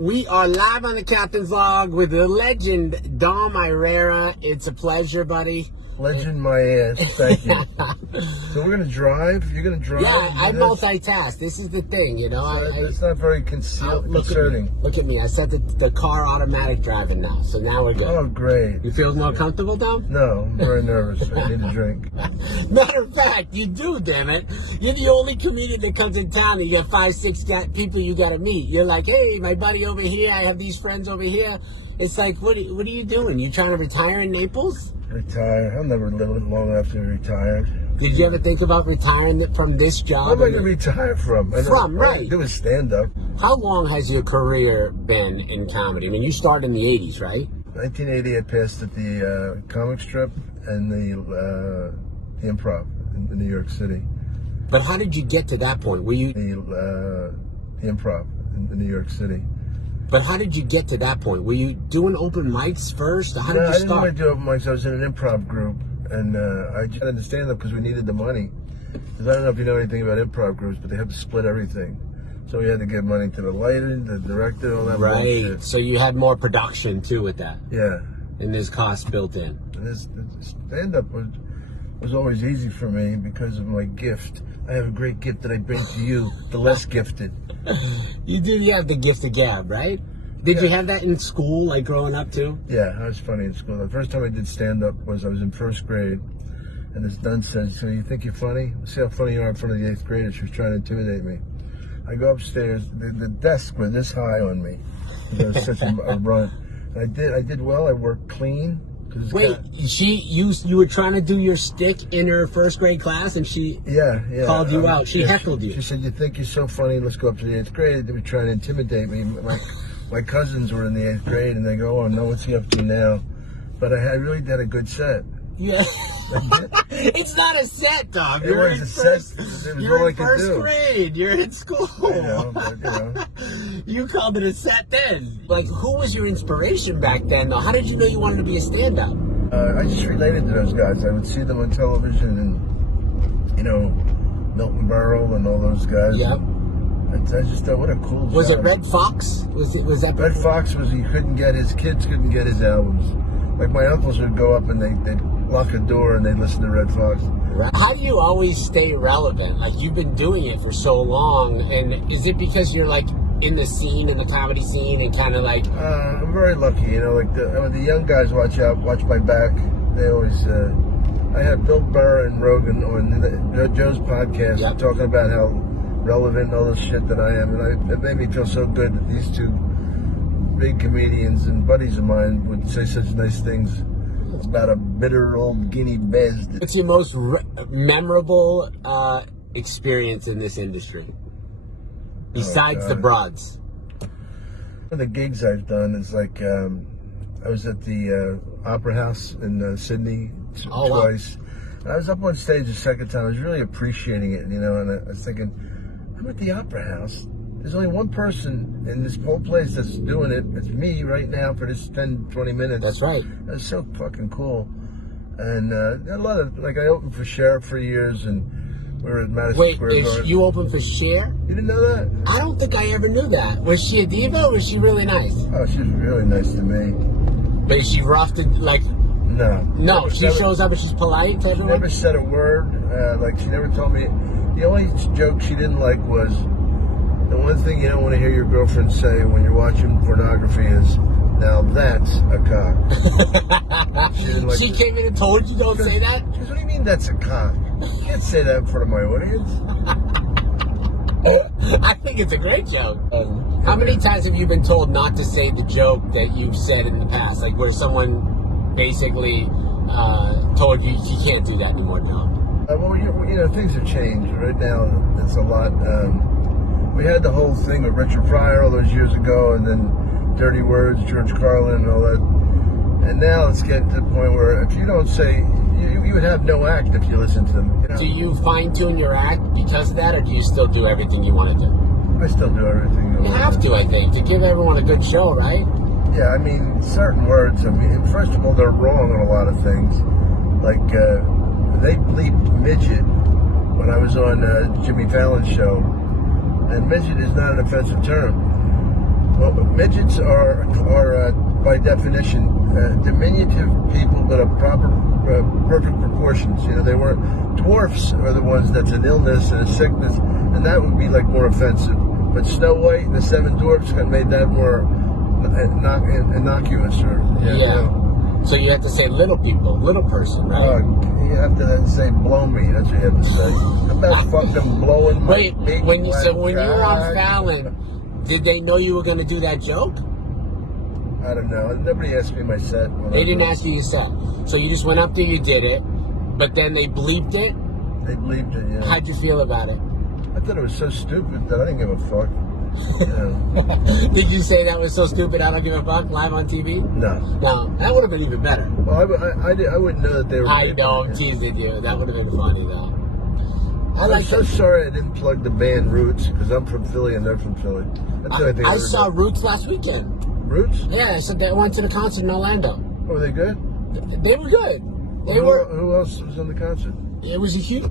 We are live on the Captain's Log with the legend Dom Irrera. It's a pleasure, buddy. Legend my ass. Thank you. So we're going to drive? You're going to drive? Yeah, I multitask. This is the thing, you know. It's not very concerning. Look at me. I set the car automatic driving now, so now we're good. Oh, great. You feel more comfortable, Dom? No, I'm very nervous. I need a drink. Matter of fact, you do, damn it. You're the only comedian that comes in town and you got 5, 6 people you got to meet. You're like, hey, my buddy over here, I have these friends over here. It's like, what are you doing? You trying to retire in Naples? Retire. I'll never live long enough to be retired. Did you ever think about retiring from this job? What am I going to retire from? Right. I do a stand-up. How long has your career been in comedy? I mean, you started in the 80s, right? 1980, I passed at the comic strip and the improv in New York City. But how did you get to that point? Were you... The improv in New York City. But how did you get to that point? Were you doing open mics first? How did you start? I didn't want to do open mics. I was in an improv group, and I just had to stand up because we needed the money. Because I don't know if you know anything about improv groups, but they have to split everything. So we had to give money to the lighter, the director, all that bullshit. Right. So you had more production, too, with that. Yeah. And there's costs built in. And this stand-up was always easy for me because of my gift. I have a great gift that I bring to you, the less gifted. You have the gift of gab, right? Did you have that in school, like growing up too? Yeah, I was funny in school. The first time I did stand-up I was in first grade, and this nun says, "So you think you're funny? See how funny you are in front of the 8th graders." She was trying to intimidate me. I go upstairs. The desk was this high on me. There was such a run. And I did well. I worked clean. Wait, you were trying to do your stick in her first grade class, and she called you out. She heckled you. She said, "You think you're so funny? Let's go up to the 8th grade." They were trying to intimidate me. My cousins were in the 8th grade, and they go, "Oh no, what's he up to now?" But I really did a good set. Yeah. It's not a set, Dom. You're in first grade. You're in school. I know, but, you know. You called it a set then. Like, who was your inspiration back then, though? How did you know you wanted to be a stand-up? I just related to those guys. I would see them on television, and, you know, Milton Berle and all those guys. Yep. I just thought, what a cool job. Was it Red Fox? Was that Red Fox his kids couldn't get his albums. Like, my uncles would go up and they'd lock a door and they'd listen to Red Fox. How do you always stay relevant? Like, you've been doing it for so long, and is it because you're, like, in the scene, in the comedy scene, and kind of like... I'm very lucky, you know, like, the young guys watch my back. They always... I had Bill Burr and Rogan on Joe's podcast talking about how relevant all this shit that I am, and it made me feel so good that these two big comedians and buddies of mine would say such nice things about a bitter old Guinea Bez. What's your most memorable experience in this industry? Besides the broads. One of the gigs I've done is like, I was at the Opera House in Sydney twice. Wow. I was up on stage the second time. I was really appreciating it, you know, and I was thinking, I'm at the Opera House. There's only one person in this whole place that's doing it. It's me right now for this 10, 20 minutes. That's right. That's so fucking cool. And a lot of, like, I opened for Cher for years, and we were at Madison Square Garden. Wait, you opened for Cher? You didn't know that? I don't think I ever knew that. Was she a diva, or was she really nice? Oh, she was really nice to me. But she roughed it, like... No, she shows up and she's polite to everyone? Never said a word. Like, she never told me... The only joke she didn't like was... The one thing you don't want to hear your girlfriend say when you're watching pornography is, "Now that's a cock." She came in and told you don't say that? She goes, "What do you mean that's a cock? You can't say that in front of my audience." I think it's a great joke. How many times have you been told not to say the joke that you've said in the past? Like where someone basically told you can't do that anymore, John? Well, you know, things have changed. Right now, it's a lot... We had the whole thing with Richard Pryor all those years ago, and then Dirty Words, George Carlin, and all that. And now it's getting to the point where if you don't say, you would have no act if you listen to them. You know? Do you fine-tune your act because of that, or do you still do everything you want to do? I still do everything. You have to, I think, to give everyone a good show, right? Yeah, I mean, certain words, I mean, first of all, they're wrong on a lot of things. Like, they bleeped midget when I was on Jimmy Fallon's show. And midget is not an offensive term. Well, midgets are by definition diminutive people, but of proper, perfect proportions. You know, they weren't. Dwarfs are the ones that's an illness and a sickness, and that would be like more offensive. But Snow White and the Seven Dwarfs made that more innocuous, or Yeah. You know. So you have to say little people, little person, right? You have to then say "blow me." That's what you have to say. How about fucking blowing my Wait, big when you black were on cock? Fallon, did they know you were going to do that joke? I don't know. Nobody asked me my set. They didn't ask you your set. So you just went up there, you did it, but then they bleeped it? They believed it, yeah. How'd you feel about it? I thought it was so stupid that I didn't give a fuck. Yeah. Did you say that was so stupid, I don't give a fuck, live on TV? No. No, that would have been even better. Well, I wouldn't know that they were. I know, I'm teasing you. That would have been funny, though. I'm so sorry I didn't plug the band Roots, because I'm from Philly and they're from Philly. That's the only thing I saw Roots last weekend. Roots? Yeah, so they went to the concert in Orlando. Oh, were they good? They were good. They Who, were. who else was on the concert? It was a huge.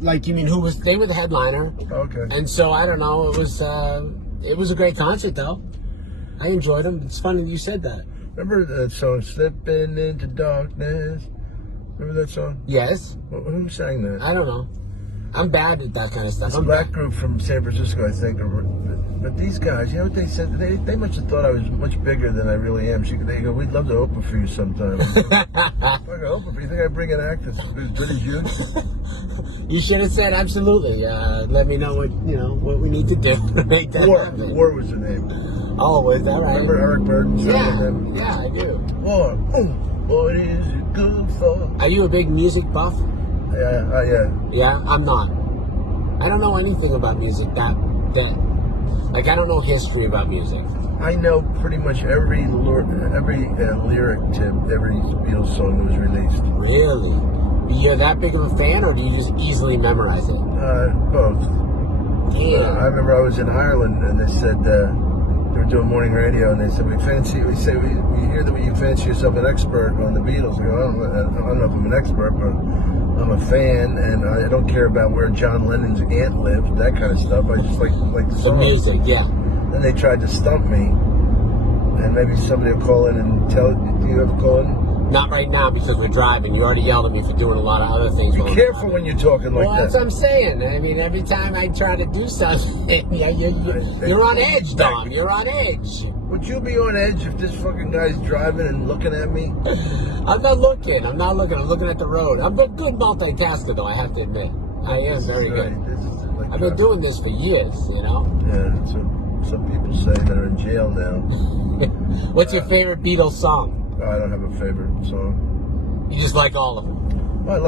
Like, you mean who was? They were the headliner. Oh, okay. And so I don't know. It was a great concert, though. I enjoyed them. It's funny you said that. Remember that song "Slipping Into Darkness"? Remember that song? Yes. Who sang that? I don't know. I'm bad at that kind of stuff. It's a black group from San Francisco, I think. But these guys, you know what they said? They must have thought I was much bigger than I really am. They go, "We'd love to open for you sometime." Fuck, open for you? Think I bring an actor who's good as you? You should have said absolutely. Let me know what we need to do to make that happen. War was the name. Oh, was that right? Remember Eric Burden? Yeah, I do. War. What is it good for? Are you a big music buff? Yeah. Yeah, I'm not. I don't know anything about music. Like, I don't know history about music. I know pretty much every lyric to every Beatles song that was released. Really? You're that big of a fan, or do you just easily memorize it? Both. Damn. I remember I was in Ireland, and they said they were doing morning radio, and they said we hear that you fancy yourself an expert on the Beatles. I go, I don't know if I'm an expert, but I'm a fan, and I don't care about where John Lennon's aunt lived, that kind of stuff. I just like the song. Music, yeah. Then they tried to stump me, and maybe somebody will call in and tell. Do you ever call in? Not right now because we're driving. You already yelled at me for doing a lot of other things. Be careful when you're talking like that. Well, that's what I'm saying. I mean, every time I try to do something, you're on edge, Dom. You're on edge. Would you be on edge if this fucking guy's driving and looking at me? I'm not looking. I'm looking at the road. I'm a good multitasker, though, I have to admit. I am very good. I've been doing this for years, you know? Yeah, that's what some people say that are in jail now. What's your favorite Beatles song? I don't have a favorite song. You just like all of them? Well, I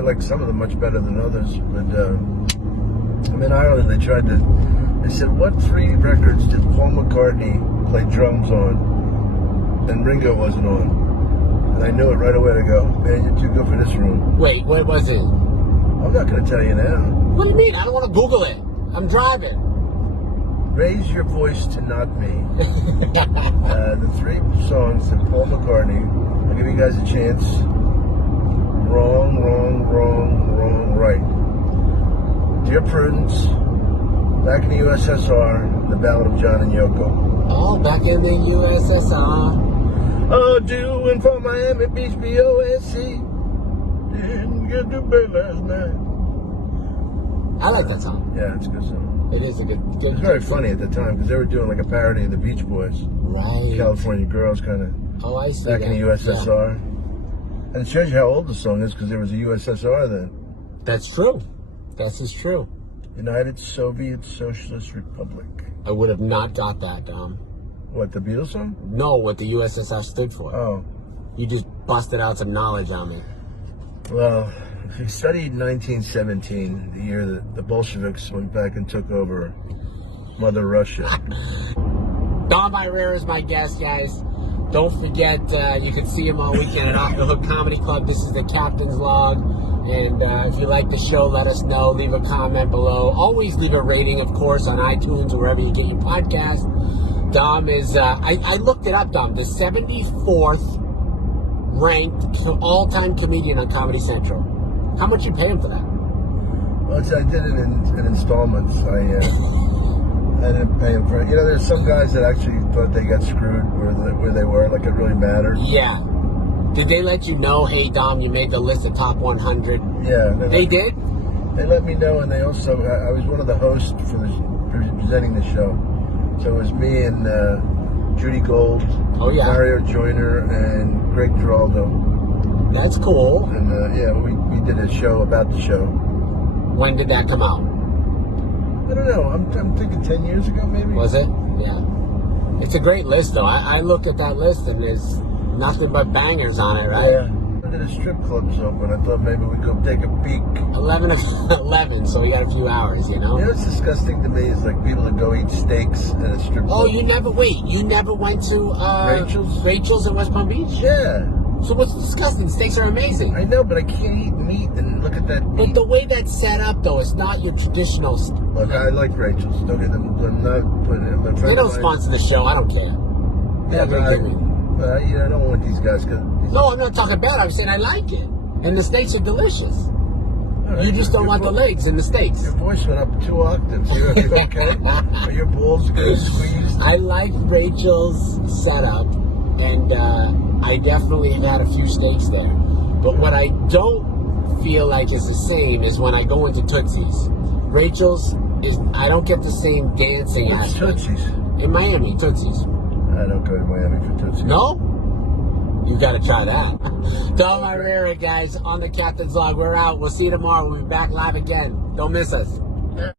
like some of them much better than others. But in Ireland, they said, what 3 records did Paul McCartney play drums on and Ringo wasn't on? And I knew it right away to go, man, you're too good for this room. Wait, what was it? I'm not going to tell you now. What do you mean? I don't want to Google it. I'm driving. Raise Your Voice to Not Me. The 3 songs that Paul McCartney, I'll give you guys a chance. Wrong, right. Dear Prudence, Back in the USSR, The Ballad of John and Yoko. Oh, back in the USSR. Oh, doing for Miami Beach, BOSC. Didn't get to bed last night. I like that song. Yeah, it's a good song. It is a good It was very funny at the time because they were doing like a parody of the Beach Boys. Right. California Girls, kind of. Oh, I see. Back in the USSR. Yeah. And it shows you how old the song is because there was a USSR then. That's true. That's just true. United Soviet Socialist Republic. I would have not got that, Dom. What, the Beatles song? No, what the USSR stood for. Oh. You just busted out some knowledge on me. Well, if you studied 1917, the year that the Bolsheviks went back and took over Mother Russia. Dom Irrera is my guest, guys. Don't forget, you can see him all weekend at Off the Hook Comedy Club. This is the Captain's Log. And if you like the show, let us know. Leave a comment below. Always leave a rating, of course, on iTunes or wherever you get your podcast. Dom is, I looked it up, Dom, the 74th ranked all-time comedian on Comedy Central. How much you pay him for that? Well, I did it in installments. I didn't pay them for it. You know, there's some guys that actually thought they got screwed where they were, like it really mattered. Yeah. Did they let you know, hey, Dom, you made the list of top 100? Yeah. They did? They let me know, and they also, I was one of the hosts for presenting the show. So it was me and Judy Gold, Mario Joyner, and Greg Giraldo. That's cool. And yeah, we did a show about the show. When did that come out? I don't know. I'm thinking 10 years ago, maybe. Was it? Yeah. It's a great list, though. I looked at that list, and there's nothing but bangers on it, right? Yeah. The strip club's open. I thought maybe we'd go take a peek. 11, so we got a few hours, you know? You know what's disgusting to me is like people that go eat steaks at a strip club. Oh, you never went to Rachel's in West Palm Beach? Yeah. So what's disgusting? Steaks are amazing. I know, but I can't eat meat and look at that meat. But the way that's set up, though, it's not your traditional... Look, I like Rachel's. Don't get them. I'm not putting it. They don't sponsor the show. I don't care. Yeah, but I don't want these guys. No, I'm not talking bad. I'm saying I like it. And the steaks are delicious. Right, you just don't want the legs and the steaks. Your voice went up 2 octaves. You okay? Are your balls getting squeezed? I like Rachel's setup, and I definitely have had a few steaks there. But what I don't feel like is the same is when I go into Tootsie's. Rachel's I don't get the same dancing aspect. Tootsie's? In Miami, Tootsie's. I don't go to Miami for Tootsie's. No? You got to try that. Dom Irrera, guys, on the Captain's Log. We're out. We'll see you tomorrow. We'll be back live again. Don't miss us.